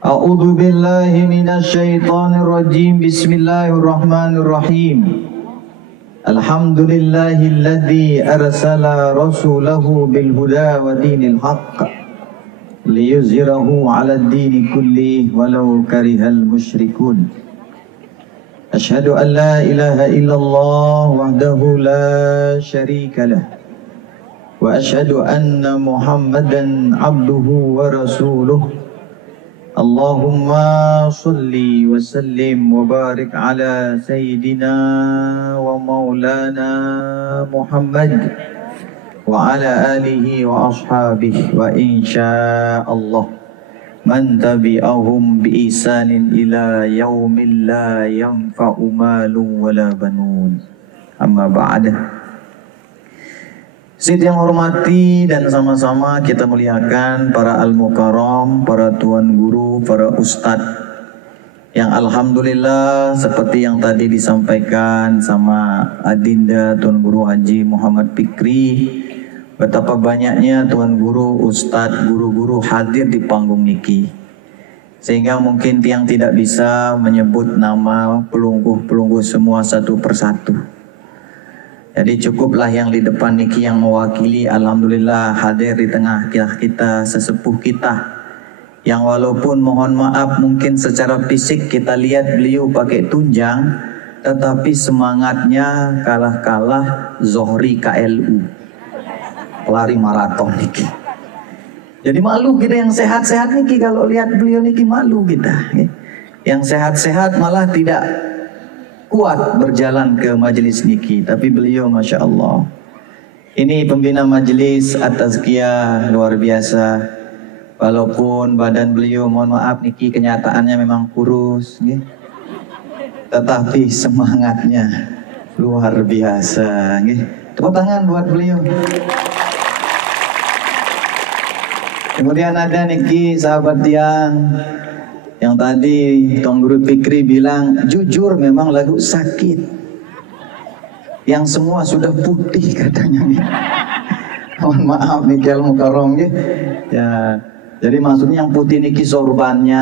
A'udzu billahi minasy syaithanir rajim. Bismillahirrahmanirrahim. Alhamdulillahilladzi arsala rasulahu bil huda wa dinil haqq liyuzhirahu 'alad dini kullihi walau karihal musyrikun. Asyhadu an la ilaha illallah wahdahu la syarika lah wa asyhadu anna Muhammadan 'abduhu wa rasuluh. Allahumma salli wa sallim wa barik ala sayyidina wa maulana Muhammad wa ala alihi wa ashabihi wa insyaallah man tabi'ahum bi ihsanin ila yaumil la yanfa'u malun wala banun. Amma ba'da. Sidang yang hormati dan sama-sama kita muliakan para al-mukarram, para tuan guru, para ustadz yang alhamdulillah seperti yang tadi disampaikan sama Adinda Tuan Guru Haji Muhammad Fikri, betapa banyaknya tuan guru, ustadz, guru-guru hadir di panggung niki, sehingga mungkin yang tidak bisa menyebut nama pelungguh-pelungguh semua satu persatu. Jadi cukuplah yang di depan niki yang mewakili, alhamdulillah hadir di tengah kita sesepuh kita yang walaupun mohon maaf mungkin secara fisik kita lihat beliau pakai tunjang, tetapi semangatnya kalah-kalah Zohri KLU, lari maraton niki. Jadi malu kita yang sehat-sehat niki kalau lihat beliau niki, malu kita. Yang sehat-sehat malah tidak kuat berjalan ke majelis niki, tapi beliau Masya Allah. Ini pembina majelis At-Tazkiyah luar biasa. Walaupun badan beliau mohon maaf niki kenyataannya memang kurus, tetapi semangatnya luar biasa. Tepuk tangan buat beliau. Kemudian ada niki sahabat yang tadi Tuan Guru Fikri bilang, jujur memang lagu sakit. Yang semua sudah putih katanya nih. Mohon maaf nih Kial Mukarram ya. Jadi maksudnya yang putih niki sorbannya,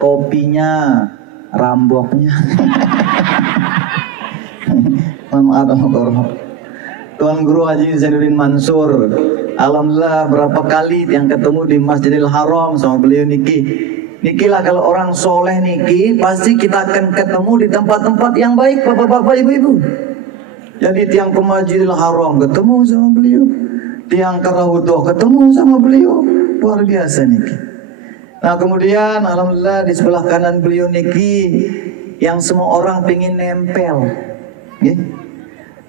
topinya, ramboknya. Mohon maaf Tuan Guru Haji Zainuddin Mansur, alhamdulillah berapa kali yang ketemu di Masjidil Haram sama beliau niki. Nikilah kalau orang soleh niki pasti kita akan ketemu di tempat-tempat yang baik, bapak-bapak, ibu-ibu. Jadi tiang ke Masjidil Haram ketemu sama beliau, tiang ke Raudhah ketemu sama beliau, luar biasa niki. Nah kemudian alhamdulillah di sebelah kanan beliau niki yang semua orang pingin nempel.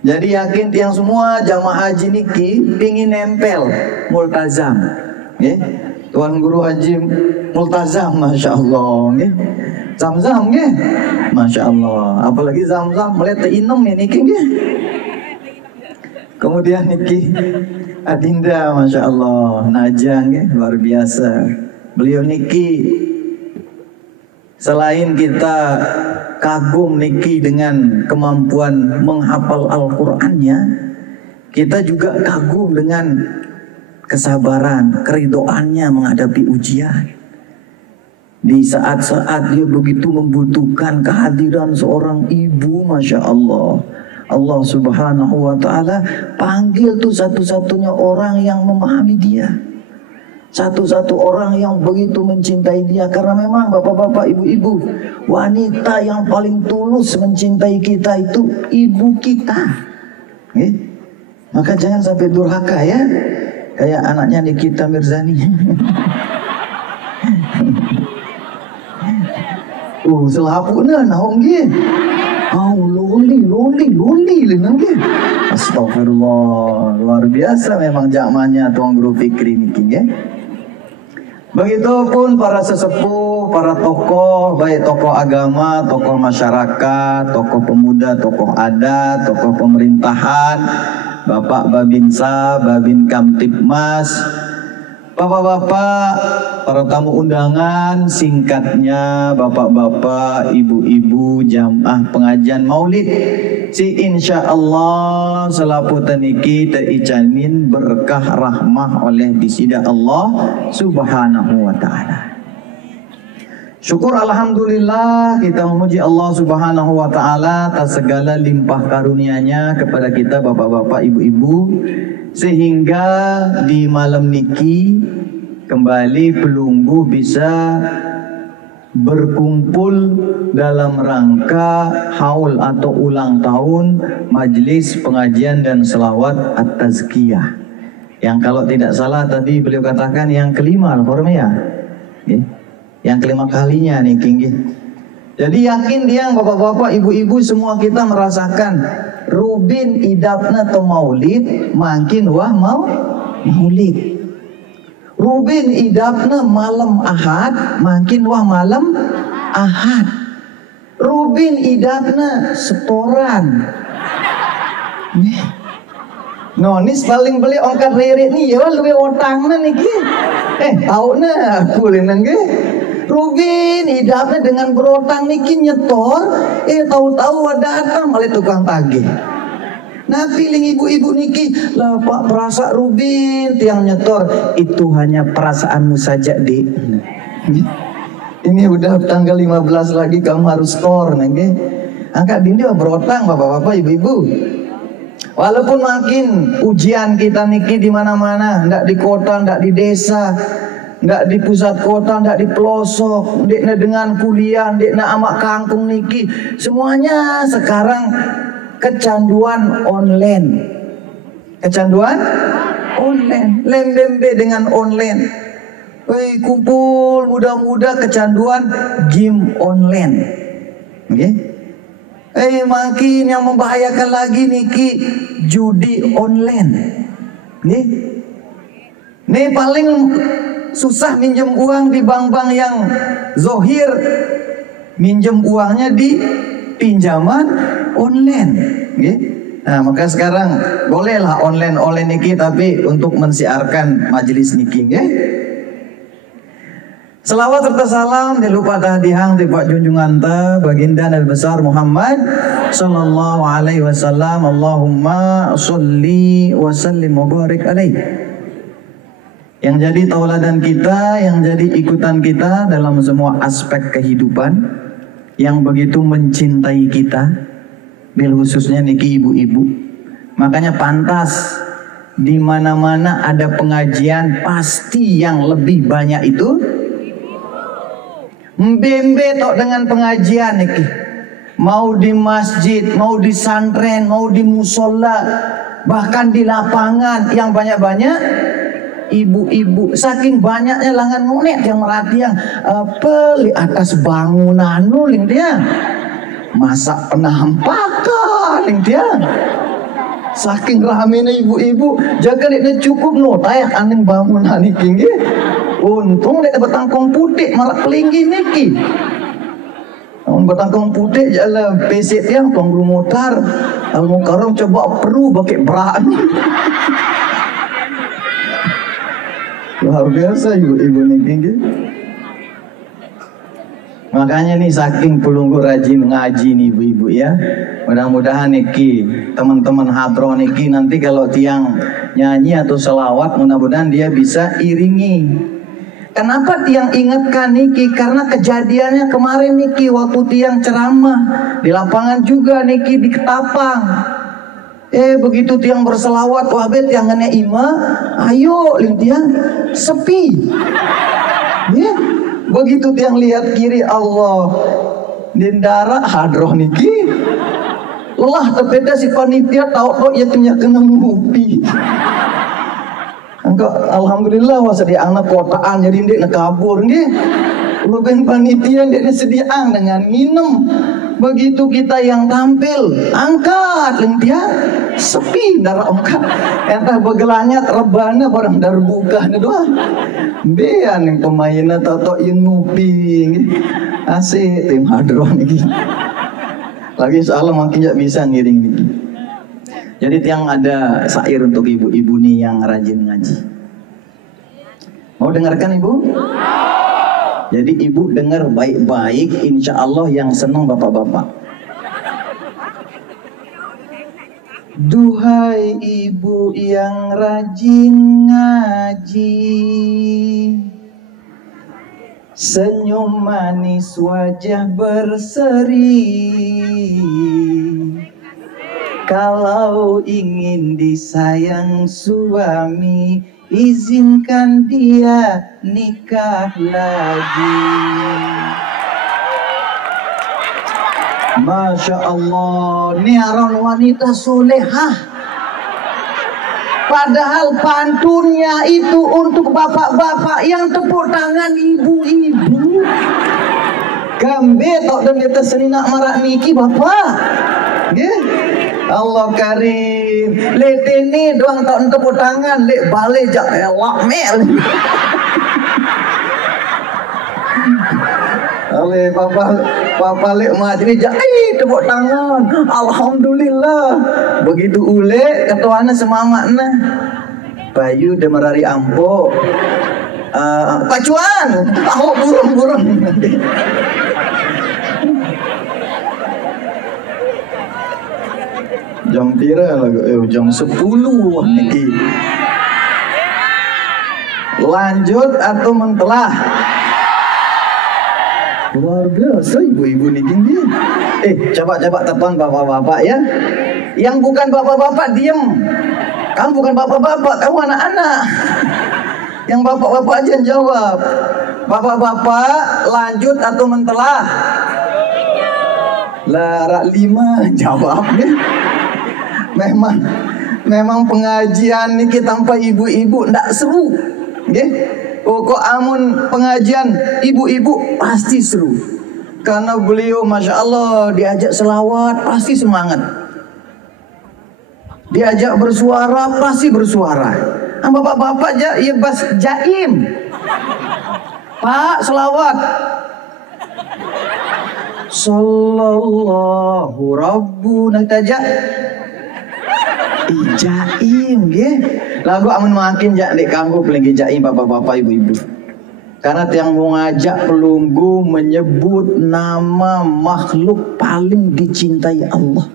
Jadi yakin tiang semua jamaah haji niki pingin nempel multazam. Tuan Guru Haji Multazam, Masya Allah, Zam-zam, Masya Allah. Apalagi zam-zam, mulai teinum ya niki, Kemudian niki Adinda, Masya Allah, Najang, luar biasa. Beliau niki selain kita kagum niki dengan kemampuan menghafal Al-Qur'annya, kita juga kagum dengan kesabaran, keridoannya menghadapi ujian. Di saat-saat dia begitu membutuhkan kehadiran seorang ibu, Masya Allah, Allah Subhanahu wa Ta'ala panggil tuh satu-satunya orang yang memahami dia, satu-satu orang yang begitu mencintai dia. Karena memang bapak-bapak, ibu-ibu, wanita yang paling tulus mencintai kita itu ibu kita. Maka jangan sampai durhaka ya, kayak anaknya Nikita Mirzani. Selapuna naong ge. Loli lenang ge. Astagfirullah, luar biasa memang jamannya Tuan Guru Fikri niki ge. Begitupun para sesepuh, para tokoh, baik tokoh agama, tokoh masyarakat, tokoh pemuda, tokoh adat, tokoh pemerintahan, Bapak Babinsa, Babin Kamtibmas, bapak-bapak, para tamu undangan, singkatnya bapak-bapak, ibu-ibu, jamaah pengajian maulid, si insya Allah selapu teniki teicamin berkah rahmah oleh disida Allah Subhanahu wa Ta'ala. Syukur alhamdulillah, kita memuji Allah Subhanahu wa taala atas segala limpah karunia-Nya kepada kita bapak-bapak, ibu-ibu, sehingga di malam niki kembali pelunggu bisa berkumpul dalam rangka haul atau ulang tahun Majelis Pengajian dan Selawat At-Tazkiyah, yang kalau tidak salah tadi beliau katakan yang kelima Al-Hormaya, yang kelima kalinya nih tinggi. Jadi yakin dia bapak-bapak, ibu-ibu semua kita merasakan Rubin idapna atau maulid makin wah maulid. Rubin idapna malam Ahad makin wah malam Ahad. Rubin idapna setoran. Nonis paling beli ongkat lirik nih ya lebih otangna nih ki. Tahu na aku lenang ke. Rubin hidapnya dengan berotang niki nyetor, tahu-tahu datang malah tukang tagih. Nah feeling ibu-ibu niki lah Pak, perasa Rubin tiang nyetor itu hanya perasaanmu saja Dik. Ini udah tanggal 15 lagi kamu harus store nanti. Angkat dindi berotang bapak-bapak, ibu-ibu. Walaupun makin ujian kita niki di mana-mana, ndak di kota, ndak di desa, ndak di pusat kota, ndak di pelosok, ndekna dengan kuliah, ndekna amak kangkung niki, semuanya sekarang kecanduan online. Kecanduan online, lembembe dengan online. Kumpul muda-muda kecanduan game online. Oke? Makin yang membahayakan lagi niki judi online. Nih paling susah minjem uang di bank-bank yang zohir, minjem uangnya di pinjaman online. Nah maka sekarang bolehlah online niki, tapi untuk mensiarkan majelis niki. Selawat serta salam dilupa tahdihang di Pak Junjungan ta baginda Nabi besar Muhammad sallallahu alaihi wasallam. Allahumma sholli wa sallim wa barik alaihi. Yang jadi tauladan kita, yang jadi ikutan kita dalam semua aspek kehidupan, yang begitu mencintai kita, bil khususnya niki ibu-ibu. Makanya pantas di mana-mana ada pengajian pasti yang lebih banyak itu mbembe tok dengan pengajian niki. Mau di masjid, mau di santren, mau di musola, bahkan di lapangan yang banyak-banyak ibu-ibu. Saking banyaknya langan ngonek yang merhatian peli atas bangunan nuling dia masak penampakan ling dia. Saking ramenya ibu-ibu jaga dia cukup no tayak aning bangunan iki nggih. Untung dia bertangkong putih marak pelinggi niki. Namun bertangkong putih jalan pesek tiang tong rumotar Al-Mukarram coba perlu pakai beraan. Luar biasa ibu-ibu niki. Makanya nih saking pelunggu rajin ngaji nih ibu-ibu ya. Mudah-mudahan niki teman-teman hadroh niki nanti kalau tiang nyanyi atau selawat mudah-mudahan dia bisa iringi. Kenapa tiang ingatkan niki? Karena kejadiannya kemarin niki waktu tiang ceramah di lapangan juga niki di Ketapang. Begitu tiang berselawat, wah bet tiang ngene ima, ayo ling tiang sepi. Begitu tiang lihat kiri Allah, dendara hadroh niki. Lelah terbeda si panitia tahu ya timnya kena ngupi. Engkau alhamdulillah wasa di anak kotaan jadi ndek kabur nggih. Ruben panitia ndek sediaan dengan nginem. Begitu kita yang tampil angkat lentia sepi darah angkat. Entah begelanya terbana barang dar buka doang. Bean yang pemainnya tato yang ngupi. Asik tim hadroh niki. Lagi soalnya makin gak bisa ngiring niki. Jadi tiang ada syair untuk ibu-ibu nih yang rajin ngaji. Mau dengarkan ibu? Jadi ibu dengar baik-baik, insya Allah yang senang bapak-bapak. Duhai ibu yang rajin ngaji, Senyum manis wajah berseri. Kalau ingin disayang suami, izinkan dia nikah lagi. Masya Allah, ini orang wanita solehah. Padahal pantunnya itu untuk bapak-bapak yang tepuk tangan ibu-ibu. Gambe tok dan kita senina marak niki bapak. Nggih. Allah karim. Lek ini doang tok tepuk tangan, lek balik jak elak mel. Oleh papa lek majlis jak tepuk tangan. Alhamdulillah. Begitu ule ketuanya semamakna. Bayu demerari ampo. Pacuan. Burung-burung. Jam pira lah, jam 10 niki. Lanjut atau mentelah? Luar biasa ibu-ibu niki. Coba telepon bapak-bapak ya. Yang bukan bapak-bapak diam. Kamu bukan bapak-bapak, kamu anak-anak. Yang bapak-bapak aja jawab. Bapak-bapak lanjut atau mentelah? Lara 5 jawabnya. Memang pengajian niki tanpa ibu-ibu ndak seru. Nggih. Kok amun pengajian ibu-ibu pasti seru. Karena beliau Masya Allah diajak selawat pasti semangat. Diajak bersuara pasti bersuara. Bapak-bapak ya bas jaim. Pak selawat. Sallallahu rabbuna tajak. Jaim nggih. Lagu amun makin jak dek kanggo pelenggi jaim bapak-bapak ibu-ibu. Karena tiang mau ngajak pelunggu menyebut nama makhluk paling dicintai Allah.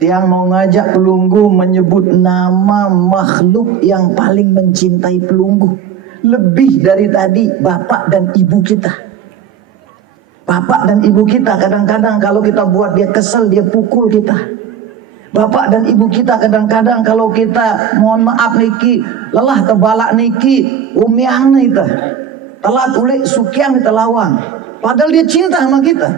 Tiang mau ngajak pelunggu menyebut nama makhluk yang paling mencintai pelunggu. Lebih dari tadi bapak dan ibu kita. Bapak dan ibu kita kadang-kadang kalau kita buat dia kesel, dia pukul kita. Bapak dan ibu kita kadang-kadang kalau kita mohon maaf niki lelah tebalak niki umiang nita telat ulik sukiang kita lawang. Padahal dia cinta sama kita.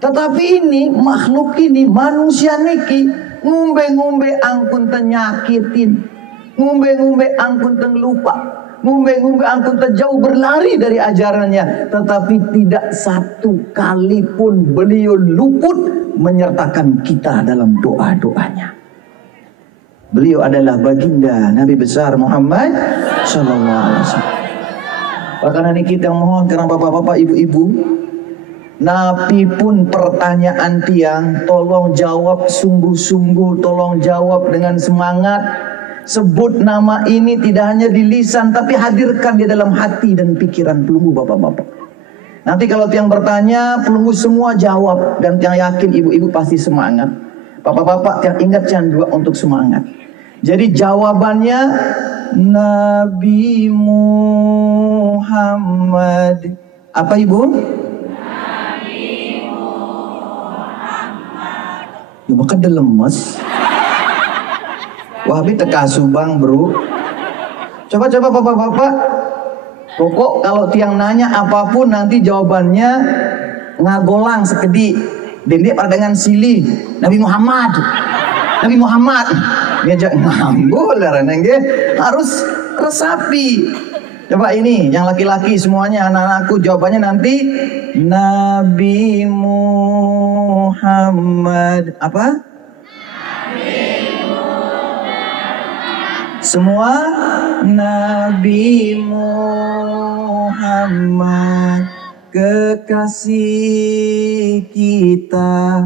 Tetapi ini makhluk ini manusia niki ngumbe-ngumbe angkun tenyakitin, ngumbe-ngumbe angkun lupa, ngumbe-ngumbe angkun jauh berlari dari ajarannya. Tetapi tidak satu kali pun beliau luput menyertakan kita dalam doa-doanya. Beliau adalah baginda Nabi besar Muhammad sallallahu alaihi wasallam. Bahkan ini kita mohon karena bapak-bapak ibu-ibu, Nabi pun pertanyaan tiang tolong jawab sungguh-sungguh, tolong jawab dengan semangat. Sebut nama ini tidak hanya di lisan tapi hadirkan di dalam hati dan pikiran pelunggu bapak-bapak. Nanti kalau tiang bertanya, pelunggu semua jawab. Dan tiang yakin ibu-ibu pasti semangat. Bapak-bapak tiang ingat jangan dua untuk semangat. Jadi jawabannya Nabi Muhammad. Apa ibu? Nabi Muhammad. Ya maka dia lemes. Wah, teka subang bro. Coba bapak-bapak. Pokok kalau tiang nanya apapun nanti jawabannya ngagolang sekedi. Dendek pada dengan sili. Nabi Muhammad. Nabi Muhammad. Dia jangan ngambul harus resapi. Coba ini yang laki-laki semuanya anak-anakku jawabannya nanti Nabi Muhammad. Apa? Semua Nabi Muhammad kekasih kita.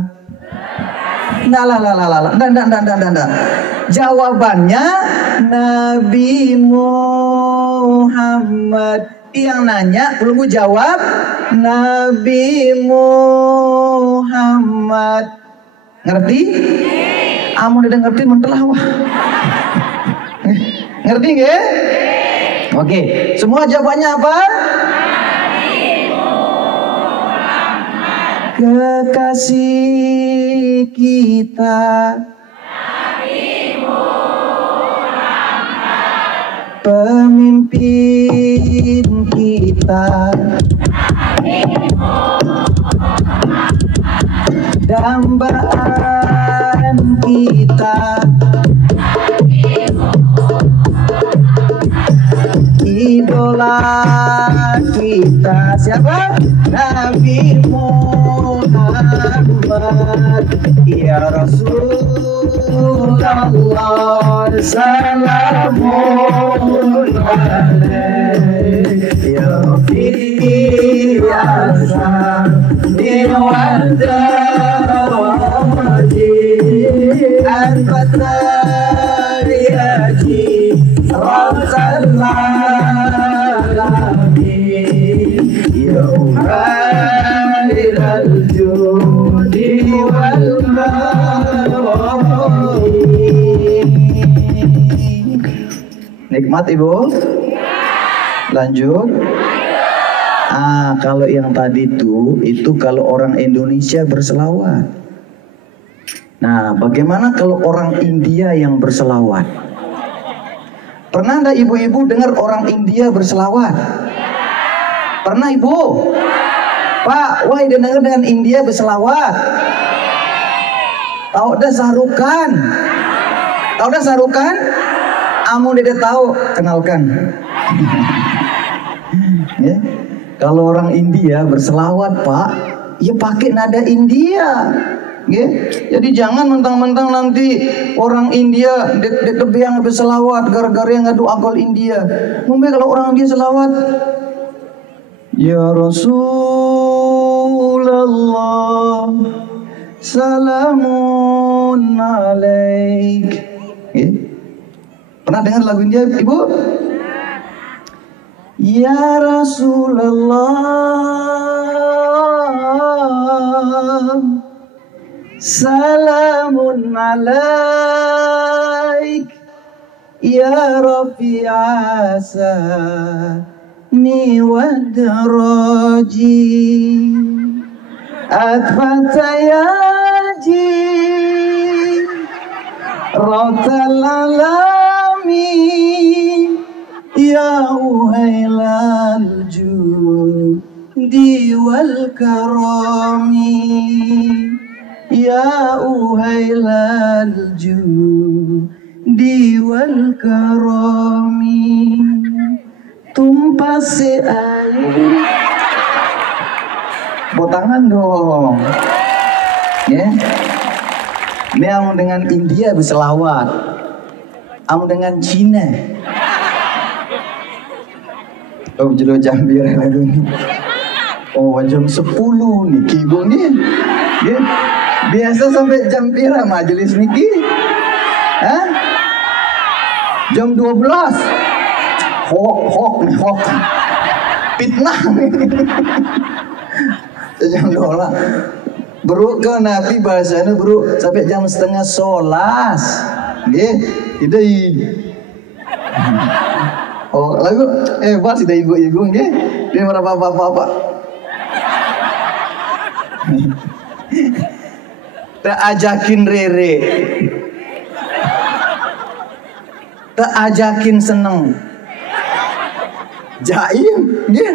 Nah. Jawabannya Nabi Muhammad. Yang nanya belum jawab Nabi Muhammad. Ngerti? Amun udah ngerti mentelah wah. Ngerti nggak? Oke, semua jawabannya apa? kekasih kita, pemimpin kita, dambaan kita, idola kita. Siapa? Nabi Muhammad, ya Rasulullah, salamun alaik, ya Rafi'i al-Sa'di wal-Dawadi, al-Fatariyaji, Rasulullah, ya Umair al-Judi wal-Mawadi. Nikmat Ibu? Lanjut. Kalau yang tadi itu kalau orang Indonesia berselawat. Nah, bagaimana kalau orang India yang berselawat? Pernah enggak ibu-ibu dengar orang India berselawat? Pernah Ibu? Pak, wah dengar dengan India berselawat. Tahu dah Sahrukan? Tahu dah Sahrukan? Amu tidak tahu, kenalkan. Ya. Kalau orang India berselawat, Pak, ya pakai nada India. Ya. Jadi jangan mentang-mentang nanti orang India yang berselawat gara-gara yang ngadu akal India. Mungkin kalau orang India selawat, ya Rasulullah, salamun alaik. Ya. Pernah dengar lagu India, Ibu? Ya Rasulullah, salamun alaik, ya Rafi'a sa'ni wad-daraji, atfata yaji, ratal alamin, ya uhailal judi wal karami, ya uhailal judi wal karami, tumpah air. Bawa tangan dong. Ya. Ini yang dengan India berselawat, yang dengan Cina. Oh, jero Jambir lagu ini. Oh, jam 10 nih kibung nih. Ya. Biasa sampai jam pira majelis niki? Hah? Jam 12. Hok nih, hok. Fitnah nih. Jam 12. Bro ke Nabi bahasanya bro sampai jam 10:30. Nggih, idai. Oh, lagu hebat sih dari ibu-ibu nggih. Dia marah bapak-bapak. Tak ajakin rere. Tak ajakin seneng. Jaim, nggih.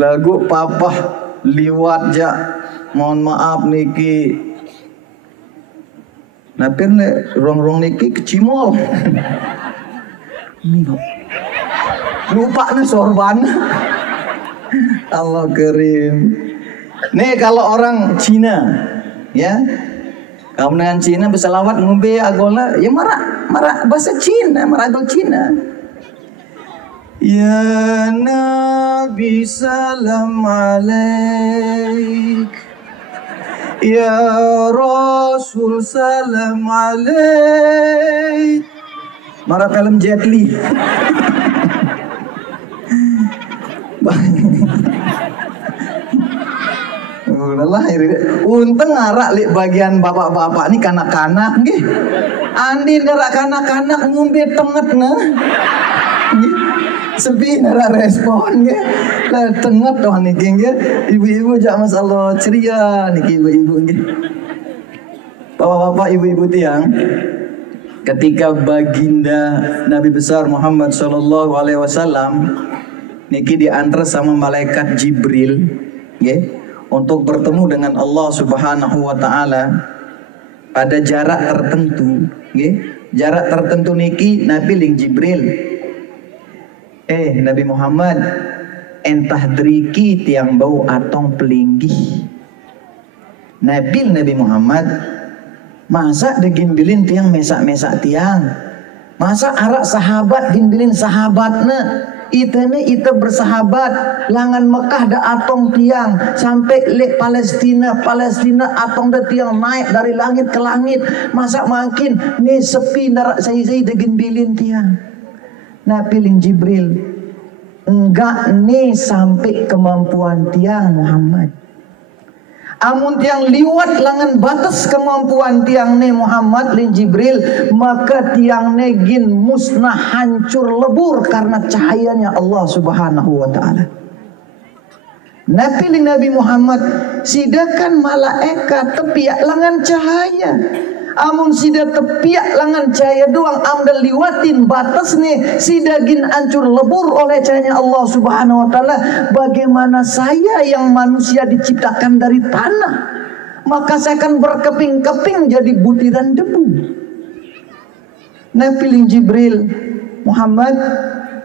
Lagu papa liwat ja. Mohon maaf niki. Napir le rong-rong niki kecimol. Lupa nih sorban. Allah kerim. Nih kalau orang Cina, ya, kamu dengan Cina berselawat ngombe agola, ya marah bahasa Cina, marah agol Cina. Ya Nabi salam alaik, ya Rasul salam alaik. Marah film Jet Li. Udah untung ngarak li bagian bapak-bapak ini kanak-kanak nggih. Andi ngarak kanak-kanak ngombe tenget nah. Sepi nara respon ya. Lah tengok doh niki ya. Ibu-ibu jak masalah ceria niki ibu-ibu nggih. Bapak-bapak, ibu-ibu tiang, ketika baginda Nabi besar Muhammad sallallahu alaihi wasallam niki diantar sama malaikat Jibril nggih untuk bertemu dengan Allah Subhanahu wa taala pada jarak tertentu nggih. Jarak tertentu niki Nabi ling Jibril. Nabi Muhammad entah driki tiang bau atong pelinggih. Nabi Muhammad masa digimbilin tiang mesak-mesak tiang. Masa arak sahabat gimbilin sahabatna. Ita bersahabat langan Mekah da atong tiang sampai le Palestina atong da tiang naik dari langit ke langit. Masa makin nih sepi narak saya digimbilin tiang. Nah piling Jibril enggak nih sampai kemampuan tiang Muhammad. Amun tiang liwat langan batas kemampuan tiang ne Muhammad lin Jibril, maka tiang ne gin musnah hancur lebur karena cahayanya Allah Subhanahu wa taala. Nabi lin Nabi Muhammad sidakan malaikat tepiak langan cahaya. Amun sida tepiak langan cahaya doang amdal liwatin batas nih sida gin hancur lebur oleh cahayanya Allah Subhanahu wa taala. Bagaimana saya yang manusia diciptakan dari tanah, maka saya akan berkeping-keping jadi butiran debu. Nabi pilih Jibril, Muhammad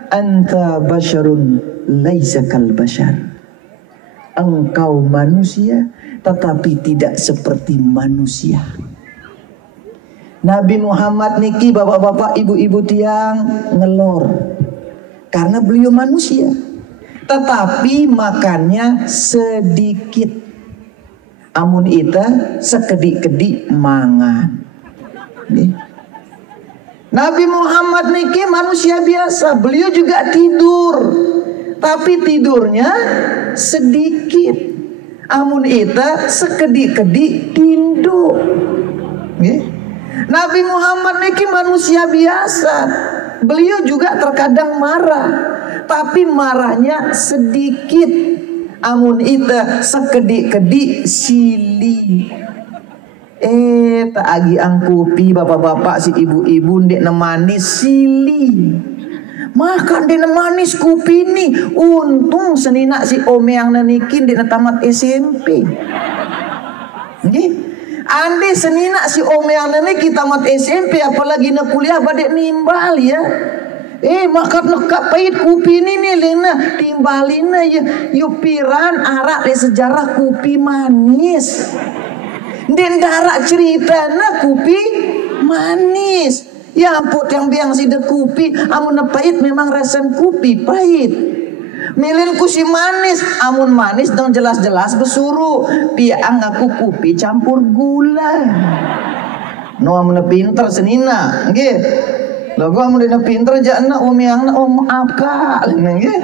anta basyarun laisa kal basyar. Engkau manusia tetapi tidak seperti manusia. Nabi Muhammad niki bapak-bapak ibu-ibu tiang ngelor karena beliau manusia, tetapi makannya sedikit. Amun ita sekedik-kedik mangan. Nabi Muhammad niki manusia biasa, beliau juga tidur, tapi tidurnya sedikit. Amun ita sekedik-kedik tinduk. Nabi Muhammad niki manusia biasa. Beliau juga terkadang marah, tapi marahnya sedikit. Amun ita sekedik-kedik sili. Tak agi angkupi bapak-bapak si ibu-ibu ndek nemanis sili. Makan dek nemanis kupi ni. Untung senina si ome yang nenikin dek tamat SMP. Nggih. Andi senina si ome yang nenek kita mat SMP apalagi nak kuliah badek nimbal ya. Makan nekak pahit kupi ini nih lena timbalina ya. Yupiran arak di sejarah kupi manis. Den darak cerita na kupi manis. Ya ampun yang biang si de kupi amun pahit memang rasan kupi pahit. Milinku si manis, amun manis dong jelas-jelas besuruh piang aku kupi campur gula. No amun pinter senina, nggih. Lho gua amun dina pinter jakna umiangna maaf Kak, nggih.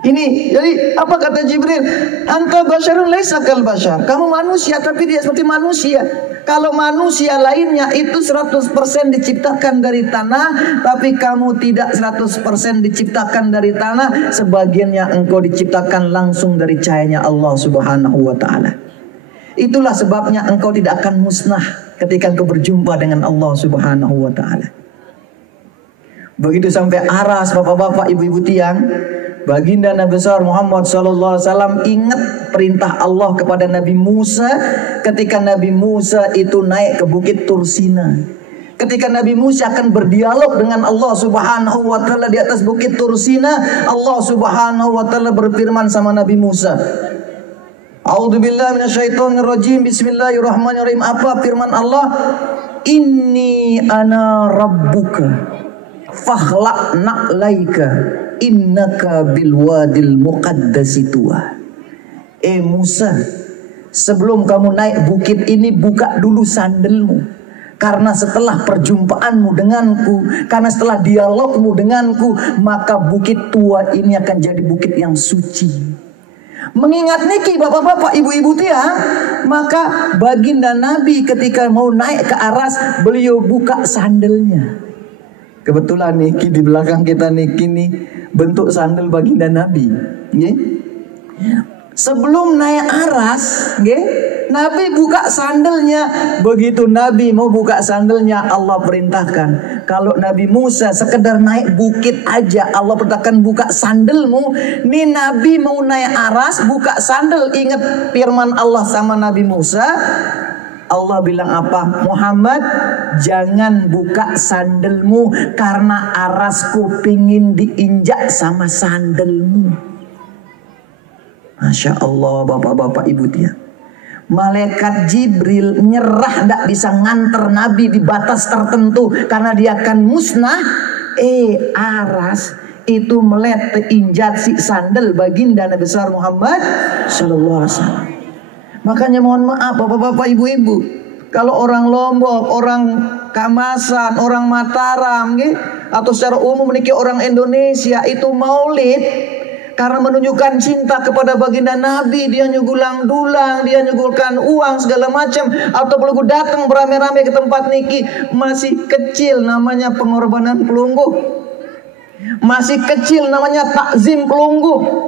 Ini jadi apa kata Jibril? Anta basyarun laisa kal basyar. Kamu manusia tapi dia seperti manusia. Kalau manusia lainnya itu 100% diciptakan dari tanah, tapi kamu tidak 100% diciptakan dari tanah, sebagiannya engkau diciptakan langsung dari cahayanya Allah Subhanahu wa taala. Itulah sebabnya engkau tidak akan musnah ketika engkau berjumpa dengan Allah Subhanahu wa taala. Begitu sampai aras bapak-bapak ibu-ibu tiang, baginda Nabi besar Muhammad sallallahu alaihi wasallam ingat perintah Allah kepada Nabi Musa ketika Nabi Musa itu naik ke bukit Tursina. Ketika Nabi Musa akan berdialog dengan Allah Subhanahu wa taala di atas bukit Tursina, Allah Subhanahu wa taala berfirman sama Nabi Musa. A'udzubillahi minasyaitonirrajim. Bismillahirrahmanirrahim. Apa firman Allah? Inni ana rabbuka fakhla'na laika innaka bilwadil muqaddasi tuwa. Musa, sebelum kamu naik bukit ini buka dulu sandalmu, karena setelah perjumpaanmu denganku, karena setelah dialogmu denganku, maka bukit tua ini akan jadi bukit yang suci. Mengingat niki bapak-bapak ibu-ibu tiang, maka baginda Nabi ketika mau naik ke aras beliau buka sandalnya. Kebetulan niki di belakang kita niki nih bentuk sandal baginda Nabi. Nggih. Sebelum naik aras, nggih, Nabi buka sandalnya. Begitu Nabi mau buka sandalnya, Allah perintahkan. Kalau Nabi Musa sekedar naik bukit aja, Allah perintahkan buka sandalmu. Nih Nabi mau naik aras, buka sandal. Ingat firman Allah sama Nabi Musa. Allah bilang apa? Muhammad, jangan buka sandalmu karena arasku pingin diinjak sama sandalmu. Masya Allah, bapak-bapak ibu dia. Malaikat Jibril nyerah, tidak bisa nganter Nabi di batas tertentu karena dia akan musnah. Aras itu melihat injak si sandal baginda Nabi besar Muhammad Sallallahu Alaihi Wasallam. Makanya mohon maaf bapak-bapak ibu-ibu, kalau orang Lombok, orang Kamasan, orang Mataram, atau secara umum memiliki orang Indonesia itu maulid karena menunjukkan cinta kepada baginda Nabi, dia nyugulang dulang, dia nyugulkan uang segala macam, atau perlu datang beramai-ramai ke tempat niki, masih kecil namanya pengorbanan pelunggu, masih kecil namanya takzim pelunggu.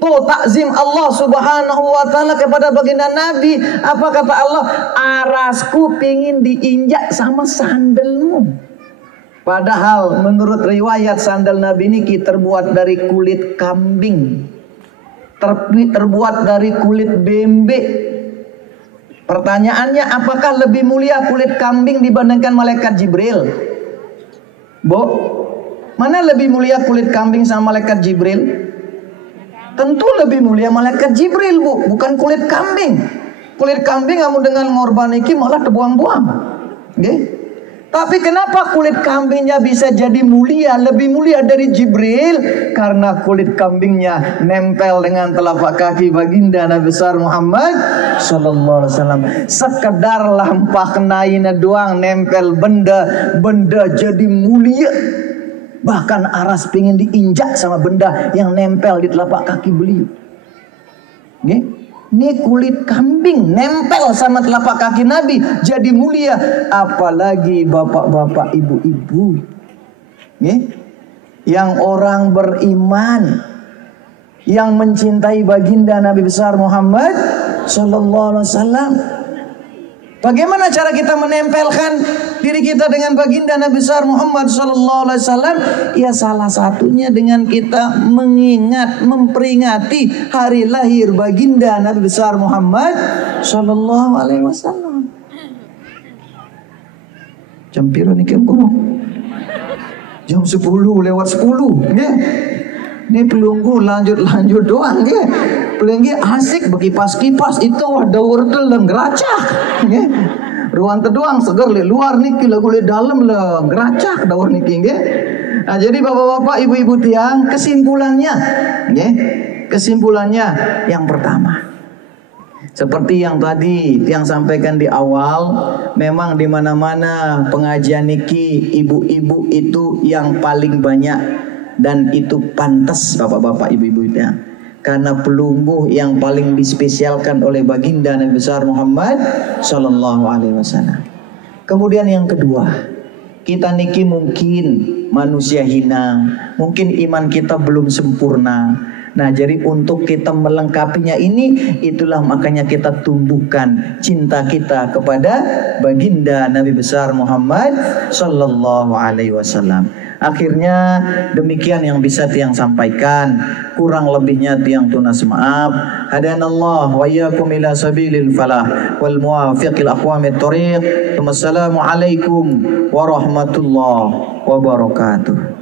Tuh takzim Allah subhanahu wa ta'ala kepada baginda Nabi. Apa kata Allah? Arasku pingin diinjak sama sandalmu. Padahal menurut riwayat sandal Nabi ini terbuat dari kulit kambing, terbuat dari kulit bembe. Pertanyaannya, apakah lebih mulia kulit kambing dibandingkan malaikat Jibril? Bu, mana lebih mulia kulit kambing sama malaikat Jibril? Tentu lebih mulia malaikat Jibril, bu, bukan kulit kambing. Kulit kambing kamu dengan ngorban iki malah terbuang-buang. Okay? Tapi kenapa kulit kambingnya bisa jadi mulia, lebih mulia dari Jibril? Karena kulit kambingnya nempel dengan telapak kaki baginda Nabi besar Muhammad Sallallahu Alaihi Wasallam. Sekedar lampah kenaina doang nempel benda jadi mulia. Bahkan aras pengen diinjak sama benda yang nempel di telapak kaki beliau. Ini kulit kambing nempel sama telapak kaki Nabi jadi mulia. Apalagi bapak-bapak ibu-ibu, yang orang beriman, yang mencintai baginda Nabi besar Muhammad Sallallahu Alaihi Wasallam. Bagaimana cara kita menempelkan diri kita dengan baginda Nabi besar Muhammad Sallallahu Alaihi Wasallam? Ya salah satunya dengan kita mengingat, memperingati hari lahir baginda Nabi besar Muhammad Sallallahu Alaihi Wasallam. Jam piro niki guru? Jam 10 lewat 10, ya. Ini pelunggu lanjut doang, ya. Pelenggi asik berkipas-kipas itu daur teleng geracak. Ruang teduang seger le luar niki lagu le dalam le geracak daur niki nggih. Nah, jadi bapak-bapak ibu-ibu tiang, kesimpulannya nggih. Kesimpulannya yang pertama, seperti yang tadi yang sampaikan di awal, memang di mana-mana pengajian niki ibu-ibu itu yang paling banyak dan itu pantas bapak-bapak ibu-ibu tiang. Karena pelunggu yang paling dispesialkan oleh baginda Nabi besar Muhammad Sallallahu Alaihi Wasallam. Kemudian yang kedua, kita niki mungkin manusia hina, mungkin iman kita belum sempurna. Nah, jadi untuk kita melengkapinya ini, itulah makanya kita tumbuhkan cinta kita kepada baginda Nabi besar Muhammad Sallallahu Alaihi Wasallam. Akhirnya demikian yang bisa tiang sampaikan, kurang lebihnya tiang tunas maaf. Hadanallah wa iyyakum ila sabilil falah wal muwafiqil aqwamit thoriq. Wassalamu alaikum warahmatullahi wabarakatuh.